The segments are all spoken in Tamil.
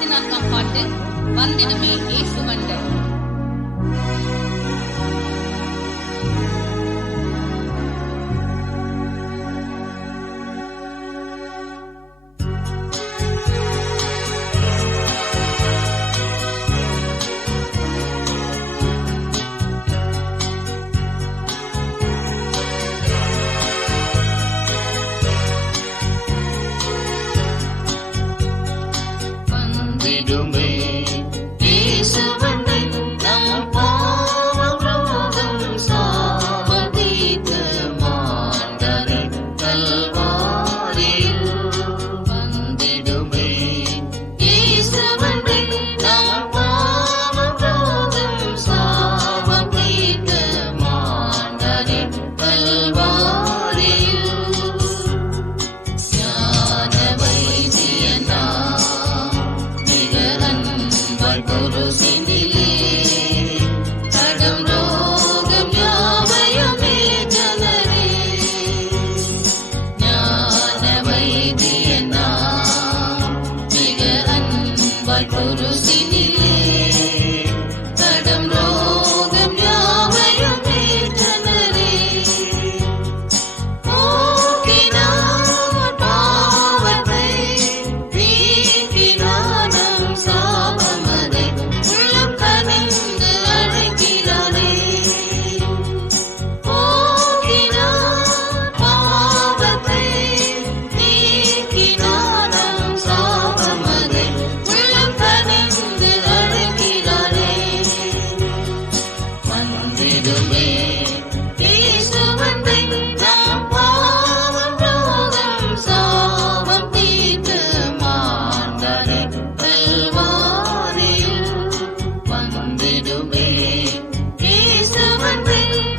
34ஆம் பாட்டு. வந்திடுமே இயேசு வந்த. வந்திடுமே இயேசு வந்த, நம் பாவம் ரோகம் சாபம் தீர்த்த மாண்டனே கல்வாரியில். வந்திடுமே இயேசு வந்த, நம் பாவம் ரோகம் சாபம் தீர்த்த மாண்டனே கல்வாரியில். ஞான வைத்தியனா குருசினிலே கடும் ரோகம் யாவையுமே ஜனரே. ஞான வைத்தியனா மிக அன்பாய் குருசினிலே கடும் ரோகம் யாவையுமே ஜனரே. போக்கினார் பாவத்தை, நீக்கினார் நம் சாபமதை, உள்ளம் கனிந்து அழைக்கிறாரே. போக்கினார் பாவத்தை, நீக்கினார் நம் சாபமதை, உள்ளம் கனிந்து அழைக்கிறாரே. வந்திடுமே இயேசு வந்த, நம் பாவம் ரோகம் சாபம் தீர்த்த மாண்டனே கல்வாரியில். வந்திடுமே இயேசு வந்த,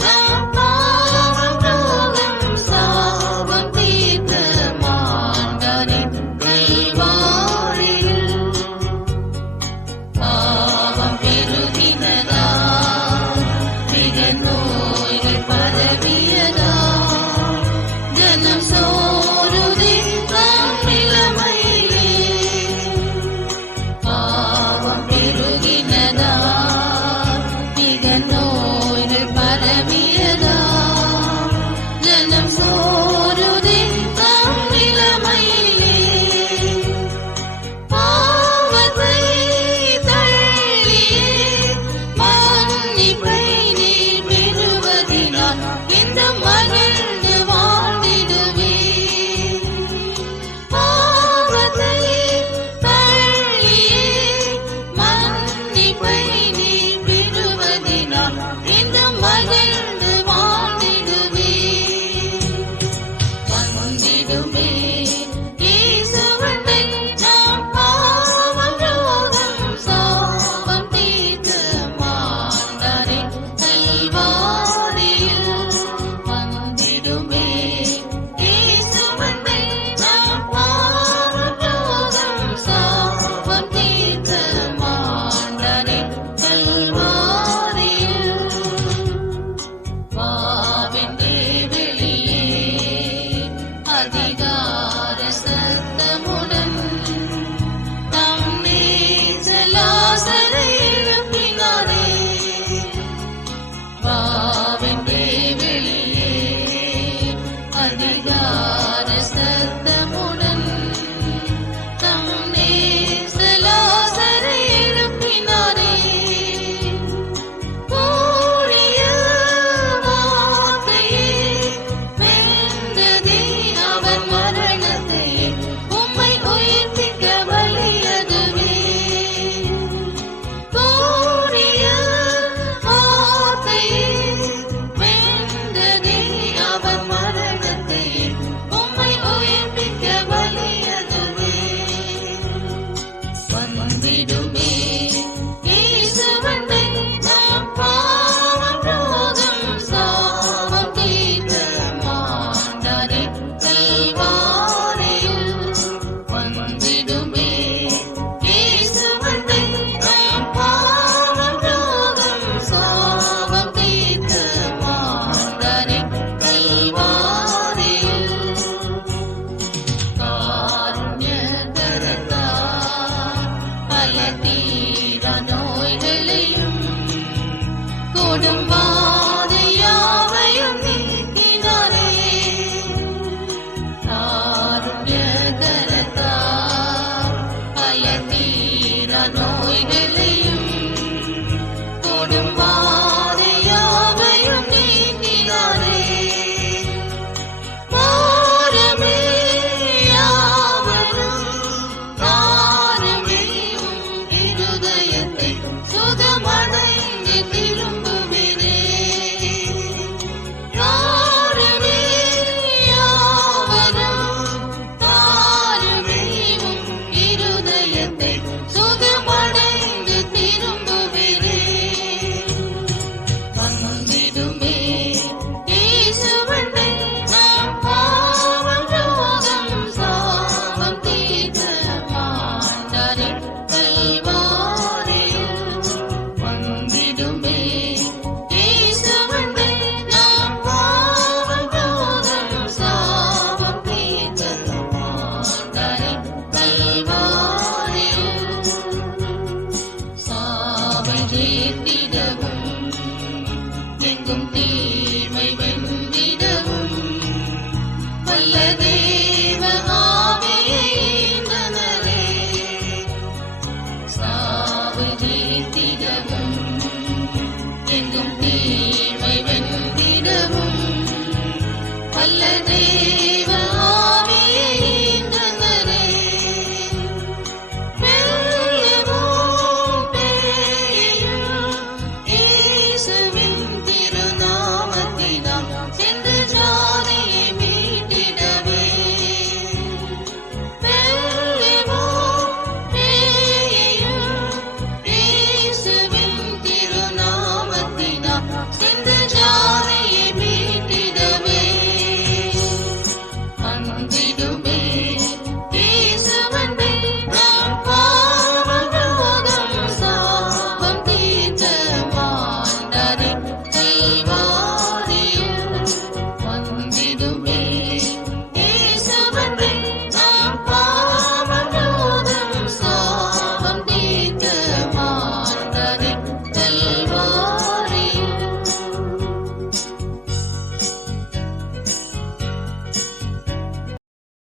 நம் பாவம் ரோகம் சாபம் தீர்த்த மாண்டனே கல்வாரியில். பாவம் பெருகினதா மிக நோய்கள் பரவி